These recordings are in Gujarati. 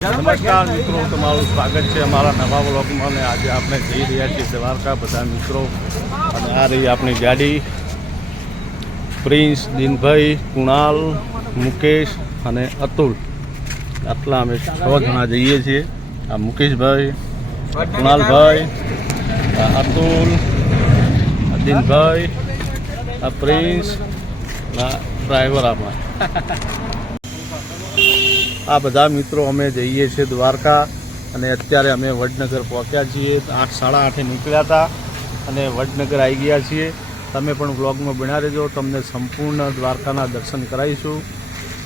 નમસ્કાર મિત્રો, તમારું સ્વાગત છે અમારા નવા બ્લોગમાં અને આજે આપણે જઈ રહ્યા છીએ દ્વારકા બધા મિત્રો. અને આ રહી આપણી ગાડી. પ્રિન્સ, દિનભાઈ, કુણાલ, મુકેશ અને અતુલ. આટલા અમે છ જણા જઈએ છીએ. આ મુકેશભાઈ, કુણાલભાઈ અતુલ દિનભાઈ, આ પ્રિન્સ ડ્રાઈવર આપણા આ બધા મિત્રો અમે જઈએ છીએ દ્વારકા અને અત્યારે અમે વડનગર પહોંચ્યા છીએ. આઠ, સાડા આઠે નીકળ્યા હતા અને વડનગર આવી ગયા છીએ. તમે પણ વ્લોગમાં બન્યા રહેજો. તમને સંપૂર્ણ દ્વારકાના દર્શન કરાવીશું.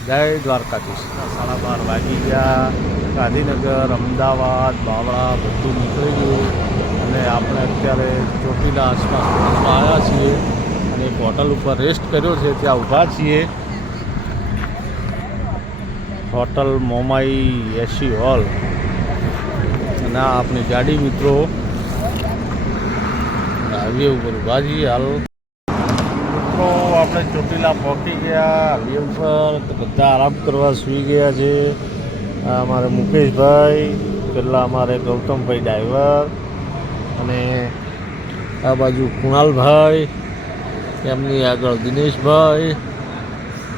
જય દ્વારકાધીશ. સાડા બાર વાગી ગયા. ગાંધીનગર, અમદાવાદ, બાવળા બધું નીકળી ગયું. અને આપણે અત્યારે ચોટીલા આસપાસ આવ્યા છીએ. અને એક હોટલ ઉપર રેસ્ટ કર્યો છે. ત્યાં ઊભા છીએ. Hotel Momai AC hall. અને આ આપણી ગાડી મિત્રો. હાઈવે ઉપર છીએ હાલ. મિત્રો, આપણે ચોટીલા પહોંચી ગયા હાઈવે ઉપર. બધા આરામ કરવા સૂઈ ગયા છે. અમારે મુકેશભાઈ, પેલા અમારે ગૌતમભાઈ ડ્રાઈવર, અને આ બાજુ કુણાલભાઈ, એમની આગળ દિનેશભાઈ,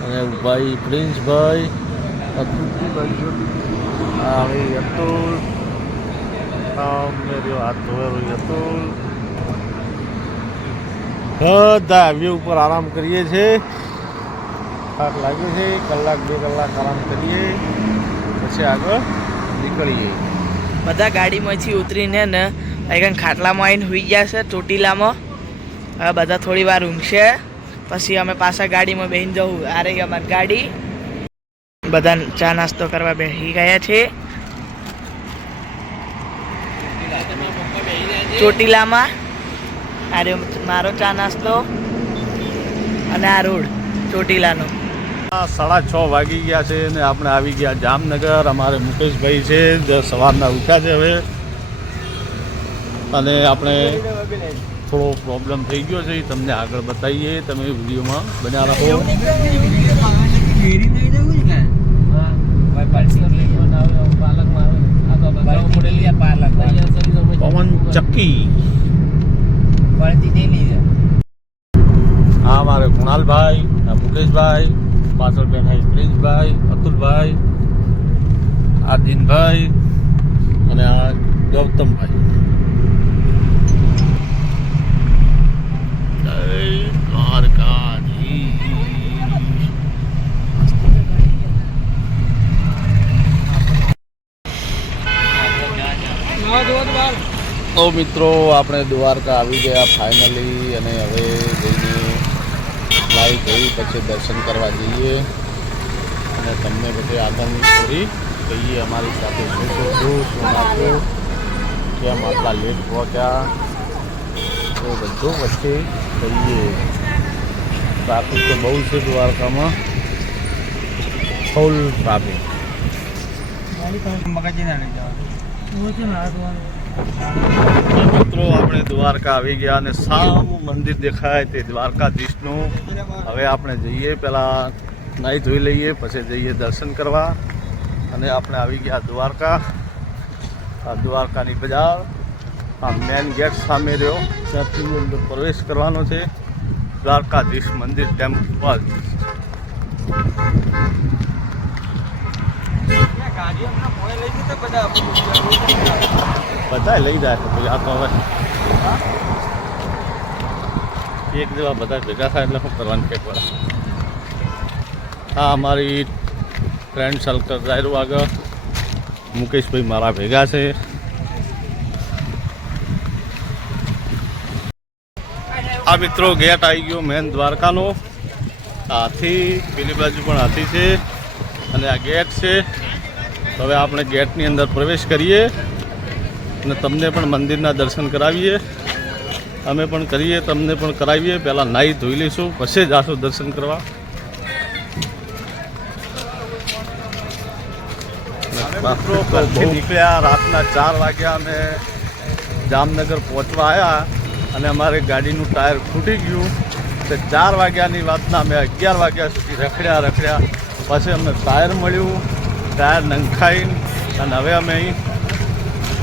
અને ભાઈ પ્રિન્સભાઈ. આવી અતુલ. મેરો ધોયેલો અતુલ. બધા હાઈવે ઉપર આરામ કરીએ છીએ. થાક લાગે છે. કલાક, બે કલાક આરામ કરીએ. પછી આગળ નીકળીએ. બધા ગાડીમાંથી ઉતરીને ને અહીં ખાટલામાં આવીને હુઈ ગયા છે, ચોટીલામાં. હવે બધા થોડી વાર ઊંઘશે. પછી અમે પાછા ગાડીમાં બેસીને જવું. આ રહી અમારી ગાડી. બધા ચા નાસ્તો કરવા બેસી ગયા છે. ચોટીલામાં. આ રહ્યો મારો ચા નાસ્તો અને આ રોડ ચોટીલાનો. સાડા છ વાગી ગયા છે ને આપણે આવી ગયા જામનગર. અમારે મુકેશભાઈ છે, જે સવારના ઉઠ્યા છે હવે. અને આપણે થોડો પ્રોબ્લેમ થઈ ગયો છે તમને આગળ બતાવીએ. તમે વિડીયોમાં બન્યા રહો. પવન ચક્કી. હા મારે કુણાલભાઈ આ મુકેશભાઈ પાછળ હાઈ પ્રિન્સભાઈ અતુલભાઈ આ દિનભાઈ અને આ ગૌતમભાઈ જય દ્વારકાધીશ તો મિત્રો આપણે દ્વારકા આવી ગયા ફાઇનલી અને હવે જઈને લાવી ગઈ પછી દર્શન કરવા જઈએ. અને તમને બધે આગળની સ્ટોરી કહીએ અમારી સાથે. શું શું શું નાખ્યું કેમ આટલા લેટ પહોંચ્યા? તો બધું વચ્ચે કહીએ ટ્રાફિક તો બહુ છે દ્વારકામાં. ફૂલ ટ્રાફિક મિત્રો, આપણે દ્વારકા આવી ગયા અને સામું મંદિર દેખાય તે દ્વારકાધીશનું. હવે આપણે જઈએ, પહેલાં નાહી ધોઈ લઈએ, પછી જઈએ દર્શન કરવા. અને આપણે આવી ગયા દ્વારકા. આ દ્વારકાની બજાર, આ મેન ગેટ સામે રહ્યો. ત્યાંથી અંદર પ્રવેશ કરવાનો છે. દ્વારકાધીશ મંદિર ટેમ્પલ બધા લઈ જાય પછી આ તો હવે એક જેવા બધા ભેગા થાય એટલે શું કરવાનું કે હા અમારી ફ્રેન્ડ સર્કલ જાય આગળ. મુકેશભાઈ મારા ભેગા છે. આ મિત્રો ગેટ આવી ગયો મેન દ્વારકાનો. હાથી પેલી બાજુ પણ હાથી છે. અને આ ગેટ છે. તો હવે આપણે ગેટની અંદર પ્રવેશ કરીએ અને તમને પણ મંદિરના દર્શન કરાવીએ. અમે પણ કરીએ તમને પણ કરાવીએ. પહેલાં નાહી ધોઈ લઈશું પછી જ આશું દર્શન કરવા. મિત્રો નીકળ્યા રાતના ચાર વાગ્યા અમે જામનગર પહોંચવા આવ્યા અને અમારે ગાડીનું ટાયર ફૂટી ગયું. તે ચાર વાગ્યાની વાતના અમે અગિયાર વાગ્યા સુધી રખડ્યા રખડ્યા. પછી અમને ટાયર મળ્યું. ટાયર નંખાઈને અને હવે અમે અહીં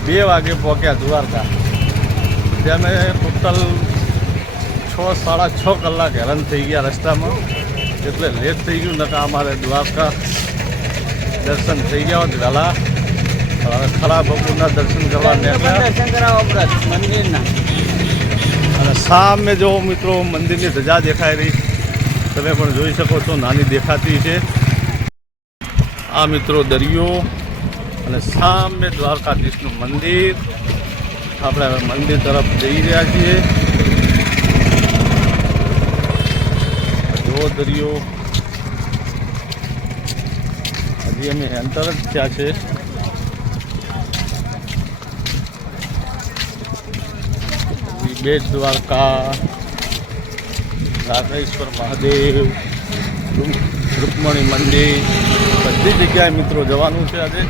બે વાગે પહોંચ્યા દ્વારકા. ત્યાં અમે ટોટલ છ સાડા છ કલાક હેરાન થઈ ગયા રસ્તામાં. એટલે લેટ થઈ ગયું નકા અમારે દ્વારકા દર્શન થઈ ગયા હોત વહેલા. હવે ખરા બપોરના દર્શન કરવા નીકળ્યા. મંદિરના. અને સામે જો મિત્રો મંદિરની ધજા દેખાઈ રહી. તમે પણ જોઈ શકો છો નાની દેખાતી છે. આ મિત્રો દરિયો અને સામે દ્વારકાધીશનું મંદિર. આપણે હવે મંદિર તરફ જઈ રહ્યા છીએ. જો દરિયો. હજી અમે એન્ટર જ થયા છે. બેટ દ્વારકા રાધેશ્વર મહાદેવ રૂકમણી મંદિર. બધી જગ્યાએ મિત્રો જવાનું છે આજે.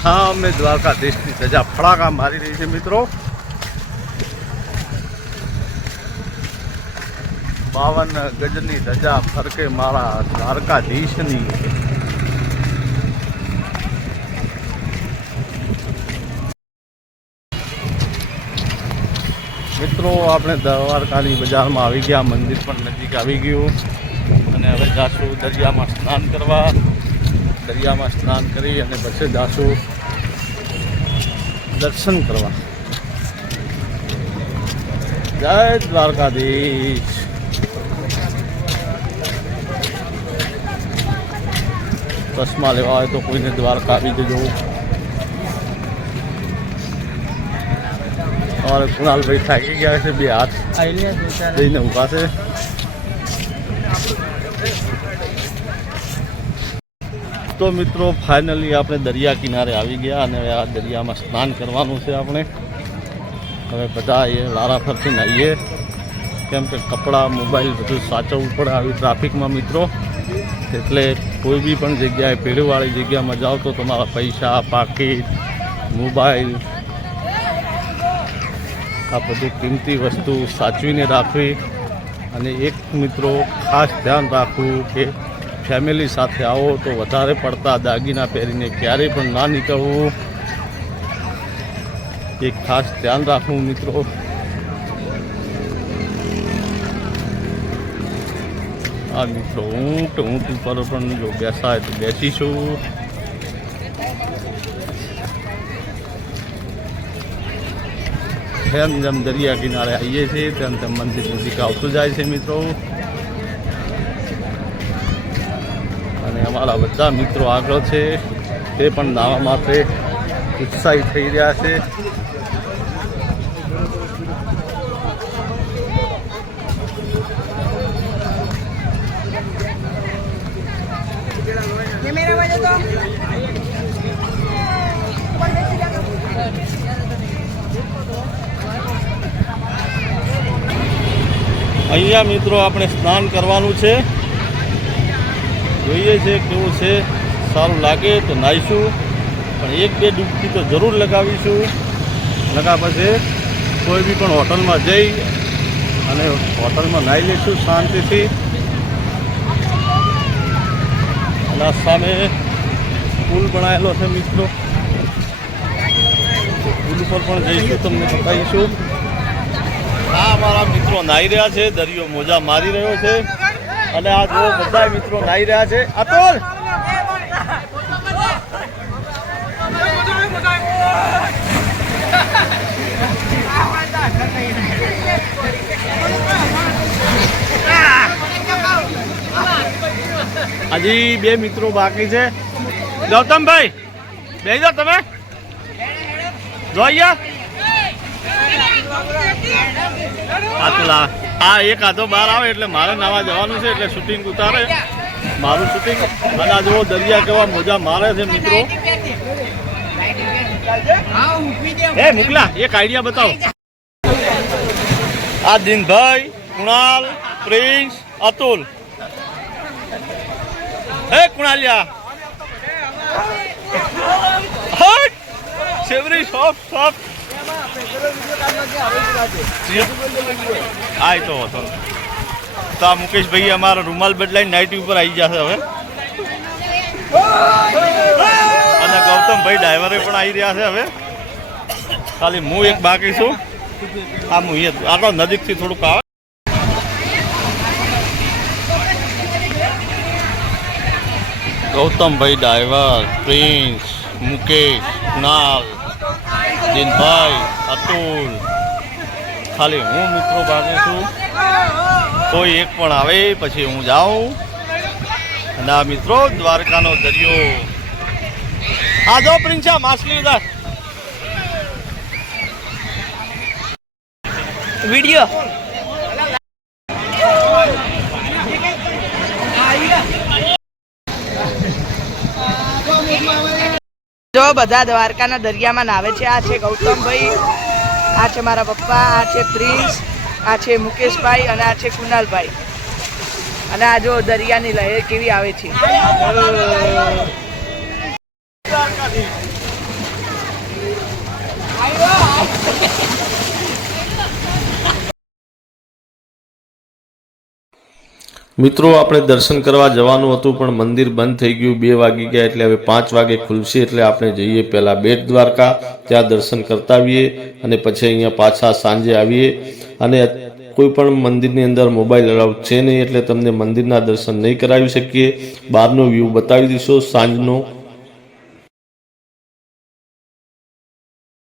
સામે દ્વારકાધીશની સજા ફડાકા મારી રહી છે મિત્રો. બાવન ગજની ધજા ફરકે મારા દ્વારકાધીશની. મિત્રો, આપણે દ્વારકાની બજારમાં આવી ગયા. મંદિર પણ નજીક આવી ગયું. અને હવે જાશું દરિયામાં સ્નાન કરવા. દરિયામાં સ્નાન કરી અને પછી જાશું દર્શન કરવા. જય દ્વારકાધીશ. ચશ્મા લેવા હોય તો કોઈને દ્વારકા આવી જજો અમારે કુણાલભાઈ થાકી ગયા છે બે હાથ જઈને ઊભા છે તો મિત્રો ફાઇનલી આપણે દરિયા કિનારે આવી ગયા અને આ દરિયામાં સ્નાન કરવાનું છે આપણે હવે બધા એ લારા ફરથી નાહીએ કેમ કે કપડાં મોબાઈલ બધું સાચવવું પડે આવી ટ્રાફિકમાં મિત્રો. એટલે કોઈ બી પણ જગ્યાએ ભીડવાળી જગ્યામાં જાઓ તો તમારા પૈસા પાકીટ મોબાઈલ આ બધી કિંમતી વસ્તુ સાચવીને રાખવી અને એક મિત્રો ખાસ ધ્યાન રાખવું કે ફેમિલી સાથે આવો તો વધારે પડતા દાગીના પહેરીને ક્યારેય પણ ના નીકળવું. એક ખાસ ધ્યાન રાખવું મિત્રો. આ મિત્રો ઊંટ ઊંટ ઉપર પણ જો બેસાય તો બેસીશું. જેમ જેમ દરિયા કિનારે આવીએ છીએ તેમ તેમ મંદિર નજીક આવતું જાય છે મિત્રો. અને અમારા બધા મિત્રો આગળ છે, તે પણ નાવા માટે ઉત્સાહી થઈ રહ્યા છે. અહીંયા મિત્રો આપણે સ્નાન કરવાનું છે. જોઈએ છે કેવું છે. સારું લાગે તો નાહીશું પણ એક બે ડૂબકી તો જરૂર લગાવીશું. લગા પછી કોઈ બી પણ હોટલમાં જઈ અને હોટલમાં નાહી લઈશું શાંતિથી. અને સામે પુલ બનાવેલો છે મિત્રો. પુલ ઉપર પણ જઈશું, તમને બતાવીશું. આ અમારા મિત્રો નાહી રહ્યા છે, દરિયો મોજા મારી રહ્યો છે. અને આ જો બધા મિત્રો નાહી રહ્યા છે. અતુલ! હજી બે મિત્રો બાકી છે. ગૌતમભાઈ બે જાઓ તમે. જો અહીંયા. તો આ એક આધો બહાર આવે એટલે મારે નાવા જવાનું છે એટલે શૂટિંગ ઉતારે. મારું શૂટિંગ અને આ જુઓ, દરિયા કેવા મોજા મારે છે મિત્રો. એ મોકલા, એક આઈડિયા બતાવો. આ દિનભાઈ, કુણાલ, પ્રિન્સ, અતુલ. હે, કુણાલિયા. સેવરી સોફ્ટ સોફ્ટ હા એ તો તો આ મુકેશભાઈ અમારા રૂમાલ બદલાઈને નાઇટી ઉપર આવી જશે હવે. અને ગૌતમભાઈ ડ્રાઈવરે પણ આવી રહ્યા છે હવે. ખાલી હું એક બાકી છું. આ હું અહીંયા આ તો નજીકથી થોડુંક આવે. ગૌતમભાઈ ડ્રાઈવર પ્રિન્સ મુકેશ કુણાલ દિનભાઈ અતુલ, ખાલી હું મિત્રો ભાગું છું. કોઈ એક પણ આવે, પછી હું જાઉં. અને આ મિત્રો દ્વારકાનો દરિયો. આ જો પ્રિન્સા, માછલી ઉધાર વીડિયો. બધા દ્વારકાના દરિયામાં નાવે છે. આ છે ગૌતમભાઈ, આ છે મારા પપ્પા, આ છે પ્રિન્સ, આ છે મુકેશભાઈ અને આ છે કુનાલભાઈ અને આ જો દરિયાની લહેર કેવી આવે છે. મિત્રો, આપણે દર્શન કરવા જવાનું હતું, પણ મંદિર બંધ થઈ ગયું. બે વાગી ગયા એટલે હવે પાંચ વાગે ખુલશે, એટલે આપણે જઈએ પહેલાં બેટ દ્વારકા, ત્યાં દર્શન કરતા આવીએ અને પછી અહીંયા પાછા સાંજે આવીએ. અને કોઈ પણ મંદિરની અંદર મોબાઈલ અલાઉડ છે નહીં, એટલે તમને મંદિરના દર્શન નહીં કરાવી શકીએ. બહારનો વ્યૂ બતાવી દઈશું. સાંજનો